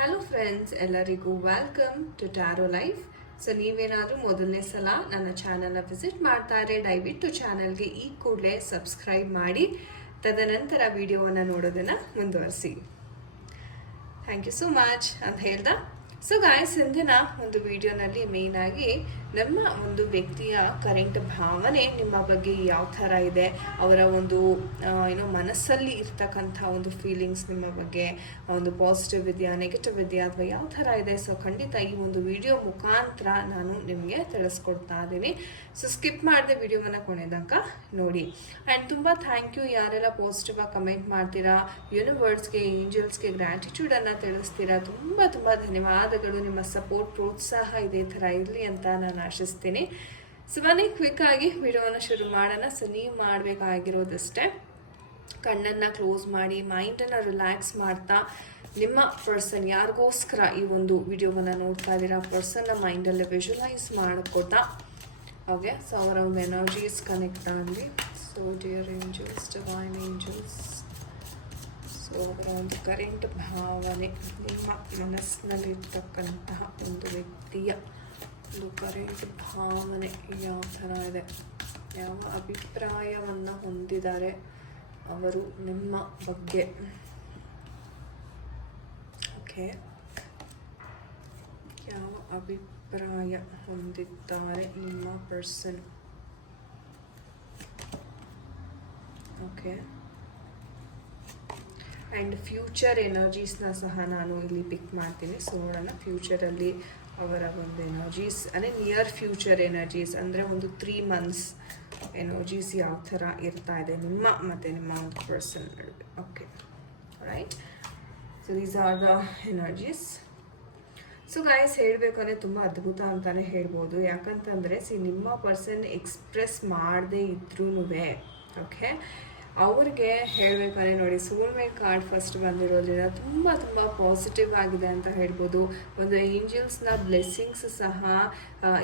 Hello friends, ಎಲ್ಲರಿಗೂ welcome to tarot life. So ನೀವೇನಾದರೂ ಮೊದಲನೇ ಸಲ ನನ್ನ ಚಾನಲ್ನ ವಿಸಿಟ್ ಮಾಡ್ತಾ ಇದ್ರೆ ದಯವಿಟ್ಟು ಚಾನಲ್ಗೆ ಈ ಕೂಡಲೇ ಸಬ್ಸ್ಕ್ರೈಬ್ ಮಾಡಿ, ತದನಂತರ ವಿಡಿಯೋವನ್ನು ನೋಡೋದನ್ನು ಮುಂದುವರಿಸಿ. ಥ್ಯಾಂಕ್ ಯು ಸೋ ಮಚ್ ಅಂತ ಹೇಳ್ದ. ಸೊ ಗಾಯ್ಸ್, ಇಂದಿನ ಒಂದು ವಿಡಿಯೋನಲ್ಲಿ ಮೇಯ್ನಾಗಿ ನಮ್ಮ ಒಂದು ವ್ಯಕ್ತಿಯ ಕರೆಂಟ್ ಭಾವನೆ ನಿಮ್ಮ ಬಗ್ಗೆ ಯಾವ ಥರ ಇದೆ, ಅವರ ಒಂದು ಮನಸ್ಸಲ್ಲಿ ಇರ್ತಕ್ಕಂಥ ಒಂದು ಫೀಲಿಂಗ್ಸ್ ನಿಮ್ಮ ಬಗ್ಗೆ ಒಂದು ಪಾಸಿಟಿವ್ ಇದೆಯಾ, ನೆಗೆಟಿವ್ ಇದೆಯಾ, ಅಥವಾ ಯಾವ ಥರ ಇದೆ. ಸೊ ಖಂಡಿತ ಈ ಒಂದು ವಿಡಿಯೋ ಮುಖಾಂತರ ನಾನು ನಿಮಗೆ ತಿಳಿಸ್ಕೊಡ್ತಾ ಇದ್ದೀನಿ. ಸೊ ಸ್ಕಿಪ್ ಮಾಡದೆ ವಿಡಿಯೋವನ್ನು ಕೊನೆ ತನಕ ನೋಡಿ. ಆ್ಯಂಡ್ ತುಂಬ ಥ್ಯಾಂಕ್ ಯು ಯಾರೆಲ್ಲ ಪಾಸಿಟಿವ್ ಆಗಿ ಕಮೆಂಟ್ ಮಾಡ್ತೀರಾ, ಯೂನಿವರ್ಸ್ಗೆ, ಏಂಜಲ್ಸ್ಗೆ ಗ್ರ್ಯಾಟಿಟ್ಯೂಡನ್ನು ತಿಳಿಸ್ತೀರಾ. ತುಂಬ ತುಂಬ ಧನ್ಯವಾದಗಳು. ನಿಮ್ಮ ಸಪೋರ್ಟ್, ಪ್ರೋತ್ಸಾಹ ಇದೇ ಥರ ಇರಲಿ ಅಂತ ನಾನು ಆಶಿಸ್ತೀನಿ. ಸೊ ಬನ್ನಿ ಕ್ವಿಕ್ ಆಗಿ ವಿಡಿಯೋವನ್ನು ಶುರು ಮಾಡೋಣ. ಸೊ ನೀವು ಮಾಡಬೇಕಾಗಿರೋದಷ್ಟೇ, ಕಣ್ಣನ್ನು ಕ್ಲೋಸ್ ಮಾಡಿ ಮೈಂಡನ್ನು ರಿಲ್ಯಾಕ್ಸ್ ಮಾಡ್ತಾ ನಿಮ್ಮ ಪರ್ಸನ್ ಯಾರಿಗೋಸ್ಕರ ಈ ಒಂದು ವಿಡಿಯೋವನ್ನು ನೋಡ್ತಾ ಇದ್ದೀರಾ ಪರ್ಸನ್ನ ಮೈಂಡಲ್ಲಿ ವಿಜುವಲೈಸ್ ಮಾಡ್ಕೋತಾ ಓಕೆ. ಸೊ ಅವರ ಒಂದು ಎನರ್ಜೀಸ್ ಕನೆಕ್ಟ್ ಆಗಲಿ. So dear angels, divine angels, so ಅವರ ಒಂದು ಕರೆಂಟ್ ಭಾವನೆ, ನಿಮ್ಮ ಮನಸ್ಸಿನಲ್ಲಿರ್ತಕ್ಕಂತಹ ಒಂದು ವ್ಯಕ್ತಿಯ ಒಂದು ಕರೆಂಟ್ ಭಾವನೆ ಯಾವ ಥರ ಇದೆ, ಯಾವ ಅಭಿಪ್ರಾಯವನ್ನು ಹೊಂದಿದ್ದಾರೆ ಅವರು ನಿಮ್ಮ ಬಗ್ಗೆ. ಓಕೆ, ಯಾವ ಅಭಿಪ್ರಾಯ ಹೊಂದಿದ್ದಾರೆ ನಿಮ್ಮ ಪರ್ಸನ್. ಓಕೆ, ಆ್ಯಂಡ್ ಫ್ಯೂಚರ್ ಎನರ್ಜೀಸ್ನ ಸಹ ನಾನು ಇಲ್ಲಿ ಪಿಕ್ ಮಾಡ್ತೀನಿ. ಸೊ ನೋಡೋಣ ಫ್ಯೂಚರಲ್ಲಿ ಅವರ ಒಂದು ಎನರ್ಜೀಸ್, ಅಂದರೆ ನಿಯರ್ ಫ್ಯೂಚರ್ ಎನರ್ಜೀಸ್, ಅಂದರೆ ಒಂದು 3 months ಎನರ್ಜೀಸ್ ಯಾವ ಥರ ಇರ್ತಾ ಇದೆ ನಿಮ್ಮ ಮತ್ತು ನಿಮ್ಮ ಒಂದು ಪರ್ಸನ್ ನಡುವೆ. Okay right. So these are the energies. So guys, ಹೇಳಬೇಕು ಅಂದರೆ ತುಂಬ ಅದ್ಭುತ ಅಂತಲೇ ಹೇಳ್ಬೋದು. ಯಾಕಂತಂದರೆ ನಿಮ್ಮ ಪರ್ಸನ್ ಎಕ್ಸ್ಪ್ರೆಸ್ ಮಾಡದೇ ಇದ್ರೂ ಓಕೆ, ಅವ್ರಿಗೆ ಹೇಳಬೇಕಂದ್ರೆ ನೋಡಿ, ಸೋಲ್ಮೇಟ್ ಕಾರ್ಡ್ ಫಸ್ಟ್ ಬಂದಿರೋದ್ರಿಂದ ತುಂಬ ತುಂಬ ಪಾಸಿಟಿವ್ ಆಗಿದೆ ಅಂತ ಹೇಳ್ಬೋದು. ಒಂದು ಏಂಜಲ್ಸ್ನ ಬ್ಲೆಸ್ಸಿಂಗ್ಸ್ ಸಹ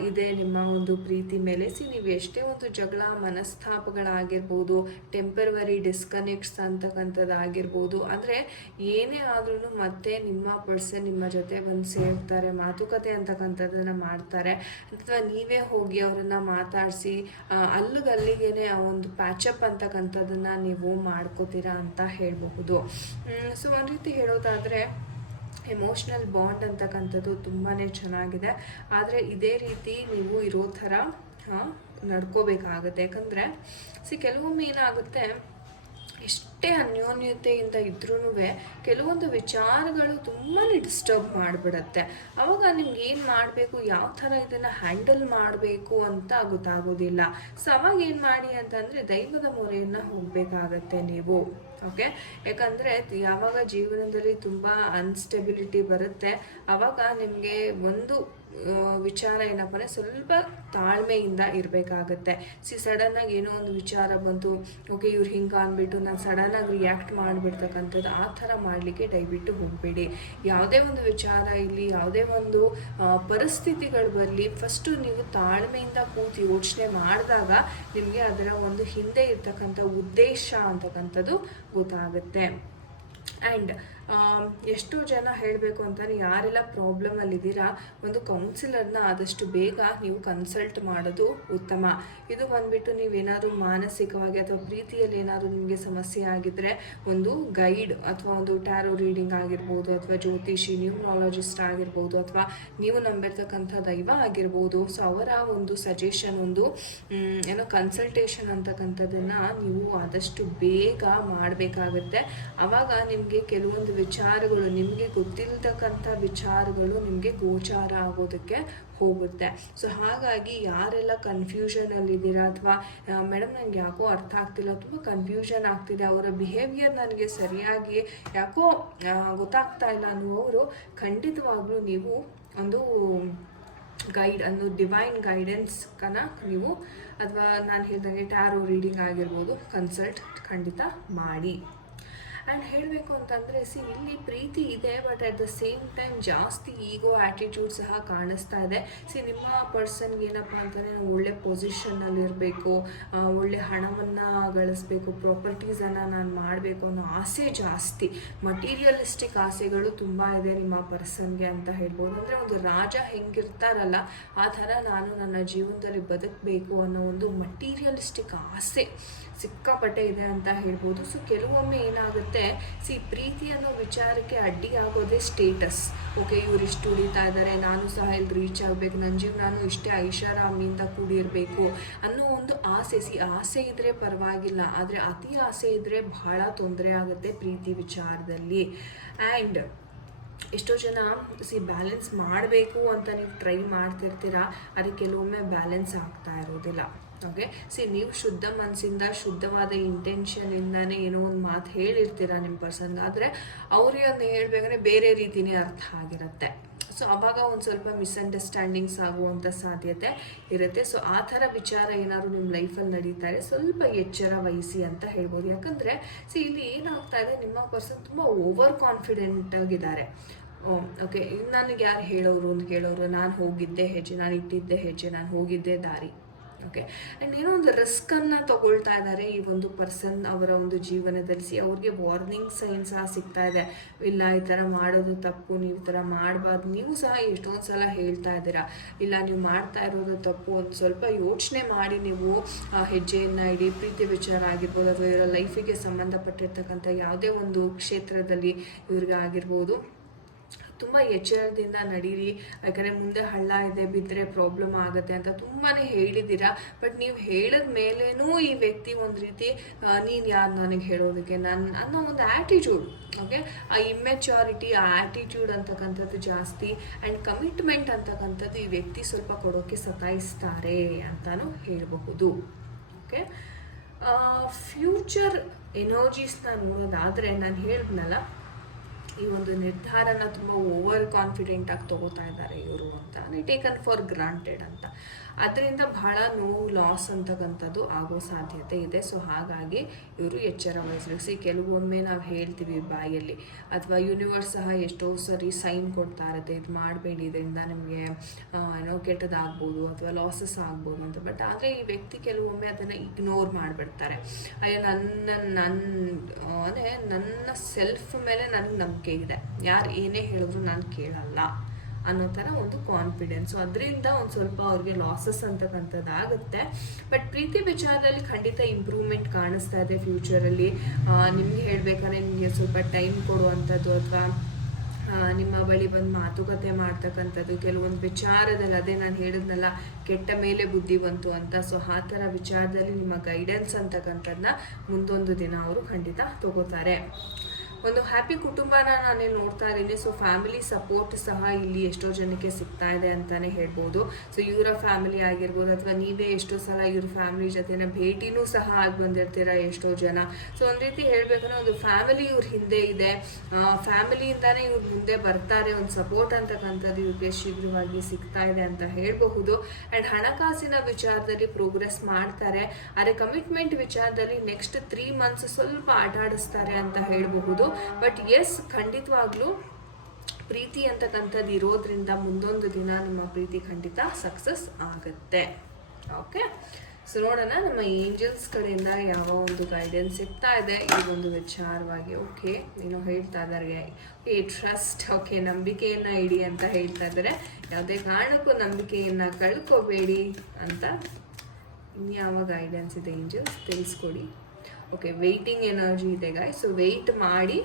ಇದೆ ನಿಮ್ಮ ಒಂದು ಪ್ರೀತಿ ಮೇಲೆ. ನೀವು ಎಷ್ಟೇ ಒಂದು ಜಗಳ ಮನಸ್ತಾಪಗಳಾಗಿರ್ಬೋದು, ಟೆಂಪರವರಿ ಡಿಸ್ಕನೆಕ್ಟ್ಸ್ ಅಂತಕ್ಕಂಥದ್ದಾಗಿರ್ಬೋದು, ಅಂದರೆ ಏನೇ ಆದ್ರೂ ಮತ್ತೆ ನಿಮ್ಮ ಪರ್ಸನ್ ನಿಮ್ಮ ಜೊತೆ ಬಂದು ಸೇರ್ತಾರೆ, ಮಾತುಕತೆ ಅಂತಕ್ಕಂಥದ್ದನ್ನು ಮಾಡ್ತಾರೆ, ಅಥವಾ ನೀವೇ ಹೋಗಿ ಅವರನ್ನು ಮಾತಾಡಿಸಿ ಅಲ್ಲಿಗಲ್ಲಿಗೇನೆ ಆ ಒಂದು ಪ್ಯಾಚಪ್ ಅಂತಕ್ಕಂಥದ್ದನ್ನು ನೀವು ಮಾಡ್ಕೋತೀರಾ ಅಂತ ಹೇಳಬಹುದು. ಸೊ ಒಂದು ರೀತಿ ಹೇಳೋದಾದರೆ ಎಮೋಷ್ನಲ್ ಬಾಂಡ್ ಅಂತಕ್ಕಂಥದ್ದು ತುಂಬಾ ಚೆನ್ನಾಗಿದೆ. ಆದರೆ ಇದೇ ರೀತಿ ನೀವು ಇರೋ ಥರ ನಡ್ಕೋಬೇಕಾಗುತ್ತೆ. ಯಾಕಂದರೆ ಕೆಲವೊಮ್ಮೆ ಏನಾಗುತ್ತೆ, ಎಷ್ಟೇ ಅನ್ಯೋನ್ಯತೆಯಿಂದ ಇದ್ರೂ ಕೆಲವೊಂದು ವಿಚಾರಗಳು ತುಂಬಾ ಡಿಸ್ಟರ್ಬ್ ಮಾಡಿಬಿಡತ್ತೆ. ಆವಾಗ ನಿಮ್ಗೆ ಏನು ಮಾಡಬೇಕು, ಯಾವ ಥರ ಇದನ್ನು ಹ್ಯಾಂಡಲ್ ಮಾಡಬೇಕು ಅಂತ ಗೊತ್ತಾಗೋದಿಲ್ಲ. ಸೊ ಅವಾಗ ಏನು ಮಾಡಿ ಅಂತಂದರೆ ದೈವದ ಮೊರೆಯನ್ನು ಹೋಗಬೇಕಾಗತ್ತೆ ನೀವು. ಓಕೆ, ಯಾಕಂದರೆ ಯಾವಾಗ ಜೀವನದಲ್ಲಿ ತುಂಬ ಅನ್ಸ್ಟೆಬಿಲಿಟಿ ಬರುತ್ತೆ, ಆವಾಗ ನಿಮಗೆ ಒಂದು ವಿಚಾರ ಏನಪ್ಪ ಅಂದರೆ ಸ್ವಲ್ಪ ತಾಳ್ಮೆಯಿಂದ ಇರಬೇಕಾಗತ್ತೆ. ಸಡನ್ನಾಗಿ ಏನೋ ಒಂದು ವಿಚಾರ ಬಂತು, ಓಕೆ ಇವ್ರು ಹಿಂಗೆ ಅಂದ್ಬಿಟ್ಟು ನಾನು ಸಡನ್ನಾಗಿ ರಿಯಾಕ್ಟ್ ಮಾಡಿಬಿಡ್ತಕ್ಕಂಥದ್ದು, ಆ ಥರ ಮಾಡಲಿಕ್ಕೆ ದಯವಿಟ್ಟು ಹೋಗಬೇಡಿ. ಯಾವುದೇ ಒಂದು ವಿಚಾರ ಇಲ್ಲಿ, ಯಾವುದೇ ಒಂದು ಪರಿಸ್ಥಿತಿಗಳು ಬರಲಿ, ಫಸ್ಟು ನೀವು ತಾಳ್ಮೆಯಿಂದ ಕೂತು ಯೋಚನೆ ಮಾಡಿದಾಗ ನಿಮಗೆ ಅದರ ಒಂದು ಹಿಂದೆ ಇರ್ತಕ್ಕಂಥ ಉದ್ದೇಶ ಅಂತಕ್ಕಂಥದ್ದು ಗೊತ್ತಾಗುತ್ತೆ. ಆ್ಯಂಡ್ ಎಷ್ಟೋ ಜನ ಹೇಳಬೇಕು ಅಂತಲೇ ಯಾರೆಲ್ಲ ಪ್ರಾಬ್ಲಮಲ್ಲಿದ್ದೀರಾ, ಒಂದು ಕೌನ್ಸಿಲರ್ನ ಆದಷ್ಟು ಬೇಗ ನೀವು ಕನ್ಸಲ್ಟ್ ಮಾಡೋದು ಉತ್ತಮ. ಇದು ಬಂದುಬಿಟ್ಟು ನೀವೇನಾದರೂ ಮಾನಸಿಕವಾಗಿ ಅಥವಾ ಪ್ರೀತಿಯಲ್ಲಿ ಏನಾದರೂ ನಿಮಗೆ ಸಮಸ್ಯೆ ಆಗಿದ್ದರೆ ಒಂದು ಗೈಡ್ ಅಥವಾ ಒಂದು ಟ್ಯಾರೋ ರೀಡಿಂಗ್ ಆಗಿರ್ಬೋದು, ಅಥವಾ ಜ್ಯೋತಿಷಿ, ನ್ಯೂಮರಾಲಜಿಸ್ಟ್ ಆಗಿರ್ಬೋದು, ಅಥವಾ ನೀವು ನಂಬಿರ್ತಕ್ಕಂಥ ದೈವ ಆಗಿರ್ಬೋದು. ಸೊ ಅವರ ಒಂದು ಸಜೆಷನ್, ಒಂದು ಕನ್ಸಲ್ಟೇಷನ್ ಅಂತಕ್ಕಂಥದ್ದನ್ನು ನೀವು ಆದಷ್ಟು ಬೇಗ ಮಾಡಬೇಕಾಗುತ್ತೆ. ಆವಾಗ ನಿಮಗೆ ಕೆಲವೊಂದು ವಿಚಾರಗಳು, ನಿಮಗೆ ಗೊತ್ತಿಲ್ಲತಕ್ಕಂಥ ವಿಚಾರಗಳು ನಿಮಗೆ ಗೋಚಾರ ಆಗೋದಕ್ಕೆ ಹೋಗುತ್ತೆ. ಸೊ ಹಾಗಾಗಿ ಯಾರೆಲ್ಲ ಕನ್ಫ್ಯೂಷನಲ್ಲಿದ್ದೀರಾ, ಅಥವಾ ಮೇಡಮ್ ನನಗೆ ಯಾಕೋ ಅರ್ಥ ಆಗ್ತಿಲ್ಲ, ತುಂಬ ಕನ್ಫ್ಯೂಷನ್ ಆಗ್ತಿದೆ, ಅವರ ಬಿಹೇವಿಯರ್ ನನಗೆ ಸರಿಯಾಗಿ ಯಾಕೋ ಗೊತ್ತಾಗ್ತಾ ಇಲ್ಲ ಅನ್ನುವರು, ಖಂಡಿತವಾಗ್ಲೂ ನೀವು ಒಂದು ಗೈಡ್ ಅನ್ನೋ ಡಿವೈನ್ ಗೈಡೆನ್ಸ್ಕನ ನೀವು, ಅಥವಾ ನಾನು ಹೇಳಿದಂಗೆ ಟ್ಯಾರೋ ರೀಡಿಂಗ್ ಆಗಿರ್ಬೋದು, ಕನ್ಸಲ್ಟ್ ಖಂಡಿತ ಮಾಡಿ. ಆ್ಯಂಡ್ ಹೇಳಬೇಕು ಅಂತಂದರೆ ಇಲ್ಲಿ ಪ್ರೀತಿ ಇದೆ, but at the same time ಜಾಸ್ತಿ ಈಗೋ ಆ್ಯಟಿಟ್ಯೂಡ್ ಸಹ ಕಾಣಿಸ್ತಾ ಇದೆ. ನಿಮ್ಮ ಪರ್ಸನ್ಗೆ ಏನಪ್ಪ ಅಂತಂದರೆ ನಾವು ಒಳ್ಳೆ ಪೊಸಿಷನ್ನಲ್ಲಿ ಇರಬೇಕು, ಒಳ್ಳೆ ಹಣವನ್ನು ಗಳಿಸ್ಬೇಕು, ಪ್ರಾಪರ್ಟೀಸನ್ನು ನಾನು ಮಾಡಬೇಕು ಅನ್ನೋ ಆಸೆ ಜಾಸ್ತಿ, ಮಟೀರಿಯಲಿಸ್ಟಿಕ್ ಆಸೆಗಳು ತುಂಬ ಇದೆ ನಿಮ್ಮ ಪರ್ಸನ್ಗೆ ಅಂತ ಹೇಳ್ಬೋದು. ಅಂದರೆ ಒಂದು ರಾಜ ಹೆಂಗಿರ್ತಾರಲ್ಲ ಆ ಥರ ನಾನು ನನ್ನ ಜೀವನದಲ್ಲಿ ಬದುಕಬೇಕು ಅನ್ನೋ ಒಂದು ಮಟೀರಿಯಲಿಸ್ಟಿಕ್ ಆಸೆ ಸಿಕ್ಕಾಪಟ್ಟೆ ಇದೆ ಅಂತ ಹೇಳ್ಬೋದು. ಸೊ ಕೆಲವೊಮ್ಮೆ ಏನಾಗುತ್ತೆ, ಪ್ರೀತಿ ಅನ್ನೋ ವಿಚಾರಕ್ಕೆ ಅಡ್ಡಿ ಆಗೋದೇ ಸ್ಟೇಟಸ್. ಓಕೆ, ಇಷ್ಟು ಉಳಿತಾ ಇದ್ದಾರೆ, ನಾನು ಸಹ ಇಲ್ಲಿ ರೀಚ್ ಆಗಬೇಕು, ನನ್ನ ಜೀವನ ಇಷ್ಟೇ ಐಷಾರಾಮಿಯಿಂದ ಕೂಡಿರಬೇಕು ಅನ್ನೋ ಒಂದು ಆಸೆ. ಆಸೆ ಇದ್ದರೆ ಪರವಾಗಿಲ್ಲ, ಆದರೆ ಅತಿ ಆಸೆ ಇದ್ದರೆ ಬಹಳ ತೊಂದರೆ ಆಗುತ್ತೆ ಪ್ರೀತಿ ವಿಚಾರದಲ್ಲಿ. ಆ್ಯಂಡ್ ಎಷ್ಟೋ ಜನ ಬ್ಯಾಲೆನ್ಸ್ ಮಾಡಬೇಕು ಅಂತ ನೀವು ಟ್ರೈ ಮಾಡ್ತಿರ್ತೀರ, ಅದಕ್ಕೆ ಕೆಲವೊಮ್ಮೆ ಬ್ಯಾಲೆನ್ಸ್ ಆಗ್ತಾ ಇರೋದಿಲ್ಲ. ಓಕೆ, ನೀವು ಶುದ್ಧ ಮನಸ್ಸಿಂದ ಶುದ್ಧವಾದ ಇಂಟೆನ್ಷನಿಂದನೇ ಏನೋ ಒಂದು ಮಾತು ಹೇಳಿರ್ತೀರ ನಿಮ್ಮ ಪರ್ಸನ್ಗೆ, ಆದರೆ ಅವ್ರಿಗೆ ಒಂದು ಹೇಳ್ಬೇಕಂದ್ರೆ ಬೇರೆ ರೀತಿಯೇ ಅರ್ಥ ಆಗಿರುತ್ತೆ. ಸೊ ಆವಾಗ ಒಂದು ಸ್ವಲ್ಪ ಮಿಸ್ಅಂಡರ್ಸ್ಟ್ಯಾಂಡಿಂಗ್ಸ್ ಆಗುವಂಥ ಸಾಧ್ಯತೆ ಇರುತ್ತೆ. ಸೊ ಆ ಥರ ವಿಚಾರ ಏನಾದ್ರು ನಿಮ್ಮ ಲೈಫಲ್ಲಿ ನಡೀತಾ ಇದೆ, ಸ್ವಲ್ಪ ಎಚ್ಚರ ವಹಿಸಿ ಅಂತ ಹೇಳ್ಬೋದು. ಯಾಕಂದರೆ ಇಲ್ಲಿ ಏನಾಗ್ತಾ ಇದೆ, ನಿಮ್ಮ ಪರ್ಸನ್ ತುಂಬ ಓವರ್ ಕಾನ್ಫಿಡೆಂಟ್ ಆಗಿದ್ದಾರೆ. ಓಕೆ, ನನಗೆ ಯಾರು ಹೇಳೋರು ಅಂತ ಕೇಳೋರು, ನಾನು ಹೋಗಿದ್ದೆ ಹೆಜ್ಜೆ, ನಾನು ಇಟ್ಟಿದ್ದೆ ಹೆಜ್ಜೆ, ನಾನು ಹೋಗಿದ್ದೆ ದಾರಿ. ಓಕೆ, ಆ್ಯಂಡ್ ಏನೋ ಒಂದು ರಿಸ್ಕನ್ನು ತಗೊಳ್ತಾ ಇದ್ದಾರೆ ಈ ಒಂದು ಪರ್ಸನ್ ಅವರ ಒಂದು ಜೀವನದಲ್ಲಿ. ಅವ್ರಿಗೆ ವಾರ್ನಿಂಗ್ ಸೈನ್ಸ್ ಸಿಗ್ತಾ ಇದೆ, ಇಲ್ಲ ಈ ಥರ ಮಾಡೋದು ತಪ್ಪು, ನೀವು ಈ ಥರ ಮಾಡಬಾರ್ದು. ನೀವು ಸಹ ಎಷ್ಟೊಂದು ಸಲ ಹೇಳ್ತಾ ಇದ್ದೀರಾ, ಇಲ್ಲ ನೀವು ಮಾಡ್ತಾ ಇರೋದು ತಪ್ಪು, ಒಂದು ಸ್ವಲ್ಪ ಯೋಚನೆ ಮಾಡಿ ನೀವು ಹೆಜ್ಜೆಯನ್ನು ಇಡಿ. ಪ್ರೀತಿ ವಿಚಾರ ಆಗಿರ್ಬೋದು ಅಥವಾ ಇವರ ಲೈಫಿಗೆ ಸಂಬಂಧಪಟ್ಟಿರ್ತಕ್ಕಂಥ ಯಾವುದೇ ಒಂದು ಕ್ಷೇತ್ರದಲ್ಲಿ ಇವ್ರಿಗೆ ಆಗಿರ್ಬೋದು, ತುಂಬ ಎಚ್ಚರದಿಂದ ನಡೀರಿ. ಯಾಕಂದರೆ ಮುಂದೆ ಹಳ್ಳ ಇದೆ, ಬಿದ್ದರೆ ಪ್ರಾಬ್ಲಮ್ ಆಗುತ್ತೆ ಅಂತ ತುಂಬಾ ಹೇಳಿದ್ದೀರಾ. ಬಟ್ ನೀವು ಹೇಳಿದ ಮೇಲೇನೂ ಈ ವ್ಯಕ್ತಿ ಒಂದು ರೀತಿ ನೀನು ಯಾರು ನನಗೆ ಹೇಳೋದಕ್ಕೆ ಅನ್ನೋ ಒಂದು ಆ್ಯಟಿಟ್ಯೂಡ್. ಓಕೆ, ಆ ಇಮ್ಮೆಚ್ಯೂರಿಟಿ, ಆ ಆ್ಯಟಿಟ್ಯೂಡ್ ಅಂತಕ್ಕಂಥದ್ದು ಜಾಸ್ತಿ. ಆ್ಯಂಡ್ ಕಮಿಟ್ಮೆಂಟ್ ಅಂತಕ್ಕಂಥದ್ದು ಈ ವ್ಯಕ್ತಿ ಸ್ವಲ್ಪ ಕೊಡೋಕ್ಕೆ ಸತಾಯಿಸ್ತಾರೆ ಅಂತಲೂ ಹೇಳಬಹುದು. ಓಕೆ, ಫ್ಯೂಚರ್ ಎನರ್ಜೀಸ್ನ ನೋಡೋದಾದರೆ ನಾನು ಹೇಳಿದ್ನಲ್ಲ, ಈ ಒಂದು ನಿರ್ಧಾರನ ತುಂಬ ಓವರ್ ಕಾನ್ಫಿಡೆಂಟ್ ಆಗಿ ತೊಗೋತಾ ಇದ್ದಾರೆ ಇವರು ಅಂತ, ಟೇಕನ್ ಫಾರ್ ಗ್ರಾಂಟೆಡ್ ಅಂತ. ಅದರಿಂದ ಬಹಳ ನೋವು, ಲಾಸ್ ಅಂತಕ್ಕಂಥದ್ದು ಆಗೋ ಸಾಧ್ಯತೆ ಇದೆ. ಸೊ ಹಾಗಾಗಿ ಇವರು ಎಚ್ಚರ ವಹಿಸಬೇಕು. ಕೆಲವೊಮ್ಮೆ ನಾವು ಹೇಳ್ತೀವಿ ಬಾಯಲ್ಲಿ, ಅಥವಾ ಯೂನಿವರ್ಸ್ ಸಹ ಎಷ್ಟೋ ಸರಿ ಸೈನ್ ಕೊಡ್ತಾ ಇರುತ್ತೆ, ಇದು ಮಾಡಬೇಡಿ, ಇದರಿಂದ ನಿಮಗೆ ಏನೋ ಕೆಟ್ಟದಾಗ್ಬೋದು ಅಥವಾ ಲಾಸಸ್ ಆಗ್ಬೋದು ಅಂತ. ಬಟ್ ಆದರೆ ಈ ವ್ಯಕ್ತಿ ಕೆಲವೊಮ್ಮೆ ಅದನ್ನು ಇಗ್ನೋರ್ ಮಾಡಿಬಿಡ್ತಾರೆ. ಅಯ್ಯೋ ಅಂದರೆ ನನ್ನ ಸೆಲ್ಫ್ ಮೇಲೆ ನನಗೆ ನಂಬಿಕೆ ಇದೆ, ಯಾರು ಏನೇ ಹೇಳಿದ್ರು ನಾನು ಕೇಳಲ್ಲ ಅನ್ನೋ ಥರ ಒಂದು ಕಾನ್ಫಿಡೆನ್ಸು. ಅದರಿಂದ ಒಂದು ಸ್ವಲ್ಪ ಅವ್ರಿಗೆ ಲಾಸಸ್ ಅಂತಕ್ಕಂಥದ್ದಾಗುತ್ತೆ. ಬಟ್ ಪ್ರೀತಿ ವಿಚಾರದಲ್ಲಿ ಖಂಡಿತ ಇಂಪ್ರೂವ್ಮೆಂಟ್ ಕಾಣಿಸ್ತಾ ಇದೆ ಫ್ಯೂಚರಲ್ಲಿ. ನಿಮಗೆ ಹೇಳಬೇಕಾದ್ರೆ ನಿಮಗೆ ಸ್ವಲ್ಪ ಟೈಮ್ ಕೊಡುವಂಥದ್ದು, ಅಥವಾ ನಿಮ್ಮ ಬಳಿ ಬಂದು ಮಾತುಕತೆ ಮಾಡ್ತಕ್ಕಂಥದ್ದು ಕೆಲವೊಂದು ವಿಚಾರದಲ್ಲಿ. ಅದೇ ನಾನು ಹೇಳಿದ್ನಲ್ಲ, ಕೆಟ್ಟ ಮೇಲೆ ಬುದ್ಧಿವಂತು ಅಂತ. ಸೊ ಆ ಥರ ವಿಚಾರದಲ್ಲಿ ನಿಮ್ಮ ಗೈಡೆನ್ಸ್ ಅಂತಕ್ಕಂಥದ್ದನ್ನ ಮುಂದೊಂದು ದಿನ ಅವರು ಖಂಡಿತ ತಗೋತಾರೆ. ಒಂದು ಹ್ಯಾಪಿ ಕುಟುಂಬನ ನಾನೇ ನೋಡ್ತಾ ಇದ್ದೀನಿ. ಸೊ ಫ್ಯಾಮಿಲಿ ಸಪೋರ್ಟ್ ಸಹ ಇಲ್ಲಿ ಎಷ್ಟೋ ಜನಕ್ಕೆ ಸಿಗ್ತಾ ಇದೆ ಅಂತಲೇ ಹೇಳ್ಬೋದು. ಸೊ ಇವರ ಫ್ಯಾಮಿಲಿ ಆಗಿರ್ಬೋದು, ಅಥವಾ ನೀವೇ ಎಷ್ಟೋ ಸಲ ಇವ್ರ ಫ್ಯಾಮಿಲಿ ಜೊತೆನ ಭೇಟಿನೂ ಸಹ ಆಗಿ ಬಂದಿರ್ತೀರ ಎಷ್ಟೋ ಜನ. ಸೊ ಒಂದು ರೀತಿ ಹೇಳ್ಬೇಕಂದ್ರೆ ಒಂದು ಫ್ಯಾಮಿಲಿ ಇವ್ರ ಹಿಂದೆ ಇದೆ, ಫ್ಯಾಮಿಲಿಯಿಂದಾನೇ ಇವ್ರು ಮುಂದೆ ಬರ್ತಾರೆ. ಒಂದು ಸಪೋರ್ಟ್ ಅಂತಕ್ಕಂಥದ್ದು ಇವ್ರಿಗೆ ಶೀಘ್ರವಾಗಿ ಸಿಗ್ತಾ ಇದೆ ಅಂತ ಹೇಳಬಹುದು. ಆ್ಯಂಡ್ ಹಣಕಾಸಿನ ವಿಚಾರದಲ್ಲಿ ಪ್ರೋಗ್ರೆಸ್ ಮಾಡ್ತಾರೆ. ಆದರೆ ಕಮಿಟ್ಮೆಂಟ್ ವಿಚಾರದಲ್ಲಿ ನೆಕ್ಸ್ಟ್ 3 months ಸ್ವಲ್ಪ ಆಟ ಆಡಿಸ್ತಾರೆ ಅಂತ ಹೇಳಬಹುದು. ಬಟ್ ಎಸ್, ಖಂಡಿತವಾಗ್ಲೂ ಪ್ರೀತಿ ಅಂತಕ್ಕಂಥದ್ದು ಇರೋದ್ರಿಂದ ಮುಂದೊಂದು ದಿನ ನಿಮ್ಮ ಪ್ರೀತಿ ಖಂಡಿತ ಸಕ್ಸಸ್ ಆಗುತ್ತೆ. ಓಕೆ, ಸೊ ನೋಡೋಣ ನಮ್ಮ ಏಂಜಲ್ಸ್ ಕಡೆಯಿಂದ ಯಾವ ಒಂದು ಗೈಡೆನ್ಸ್ ಸಿಗ್ತಾ ಇದೆ ಈ ಒಂದು ವಿಚಾರವಾಗಿ. ಓಕೆ, ಏನೋ ಹೇಳ್ತಾ ಇದ್ದಾರೆ, ಟ್ರಸ್ಟ್, ಓಕೆ, ನಂಬಿಕೆಯನ್ನು ಇಡಿ ಅಂತ ಹೇಳ್ತಾ ಇದ್ದಾರೆ. ಯಾವುದೇ ಕಾರಣಕ್ಕೂ ನಂಬಿಕೆಯನ್ನು ಕಳ್ಕೋಬೇಡಿ ಅಂತ. ಇನ್ಯಾವ ಗೈಡೆನ್ಸ್ ಇದೆ ಏಂಜಲ್ಸ್ ತಿಳಿಸ್ಕೊಡಿ. ಓಕೆ, ವೆಯ್ಟಿಂಗ್ ಎನರ್ಜಿ ಇದೆ ಗಾಯ್ಸ್. ಸೊ ವೆಯ್ಟ್ ಮಾಡಿ,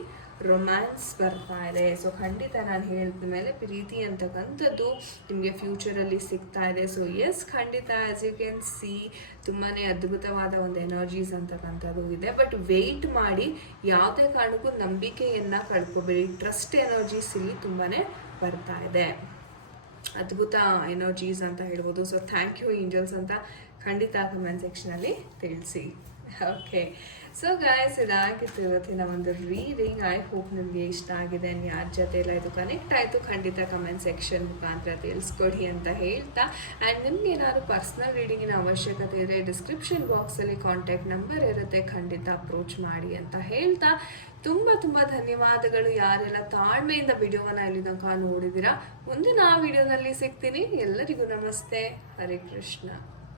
ರೊಮ್ಯಾನ್ಸ್ ಬರ್ತಾ ಇದೆ. ಸೊ ಖಂಡಿತ ನಾನು ಹೇಳಿದ ಮೇಲೆ ಪ್ರೀತಿ ಅಂತಕ್ಕಂಥದ್ದು ನಿಮಗೆ ಫ್ಯೂಚರಲ್ಲಿ ಸಿಗ್ತಾ ಇದೆ. ಸೊ ಎಸ್, ಖಂಡಿತ ಆ್ಯಸ್ ಯು ಕ್ಯಾನ್ ಸಿ ತುಂಬಾ ಅದ್ಭುತವಾದ ಒಂದು ಎನರ್ಜೀಸ್ ಅಂತಕ್ಕಂಥದ್ದು ಇದೆ. ಬಟ್ ವೆಯ್ಟ್ ಮಾಡಿ, ಯಾವುದೇ ಕಾರಣಕ್ಕೂ ನಂಬಿಕೆಯನ್ನು ಕಳ್ಕೊಬೇಡಿ. ಟ್ರಸ್ಟ್ ಎನರ್ಜೀಸ್ ಇಲ್ಲಿ ತುಂಬಾ ಬರ್ತಾ ಇದೆ, ಅದ್ಭುತ ಎನರ್ಜೀಸ್ ಅಂತ ಹೇಳ್ಬೋದು. ಸೊ ಥ್ಯಾಂಕ್ ಯು ಏಂಜಲ್ಸ್ ಅಂತ ಖಂಡಿತ ಕಮೆಂಟ್ ಸೆಕ್ಷನಲ್ಲಿ ತಿಳಿಸಿ. ಓಕೆ. ಸೊ ಗಾಯ್ಸ್, ಇದಾಗಿತ್ತು ಇವತ್ತಿನ ಒಂದು ರೀಡಿಂಗ್. ಐ ಹೋಪ್ ನಿಮಗೆ ಇಷ್ಟ ಆಗಿದೆ. ಯಾರ ಜೊತೆ ಎಲ್ಲ ಇದು ಕನೆಕ್ಟ್ ಆಯಿತು ಖಂಡಿತ ಕಮೆಂಟ್ ಸೆಕ್ಷನ್ ಮುಖಾಂತರ ತಿಳಿಸ್ಕೊಡಿ ಅಂತ ಹೇಳ್ತಾ, ಆ್ಯಂಡ್ ನಿಮ್ಗೆ ಏನಾದ್ರು ಪರ್ಸ್ನಲ್ ರೀಡಿಂಗಿನ ಅವಶ್ಯಕತೆ ಇದೆ, ಡಿಸ್ಕ್ರಿಪ್ಷನ್ ಬಾಕ್ಸಲ್ಲಿ ಕಾಂಟ್ಯಾಕ್ಟ್ ನಂಬರ್ ಇರುತ್ತೆ, ಖಂಡಿತ ಅಪ್ರೋಚ್ ಮಾಡಿ ಅಂತ ಹೇಳ್ತಾ, ತುಂಬ ತುಂಬ ಧನ್ಯವಾದಗಳು ಯಾರೆಲ್ಲ ತಾಳ್ಮೆಯಿಂದ ವಿಡಿಯೋವನ್ನು ಇಲ್ಲಿ ತನಕ ನೋಡಿದ್ದೀರಾ. ಮುಂದಿನ ವಿಡಿಯೋನಲ್ಲಿ ಸಿಗ್ತೀನಿ. ಎಲ್ಲರಿಗೂ ನಮಸ್ತೆ. ಹರೇ ಕೃಷ್ಣ.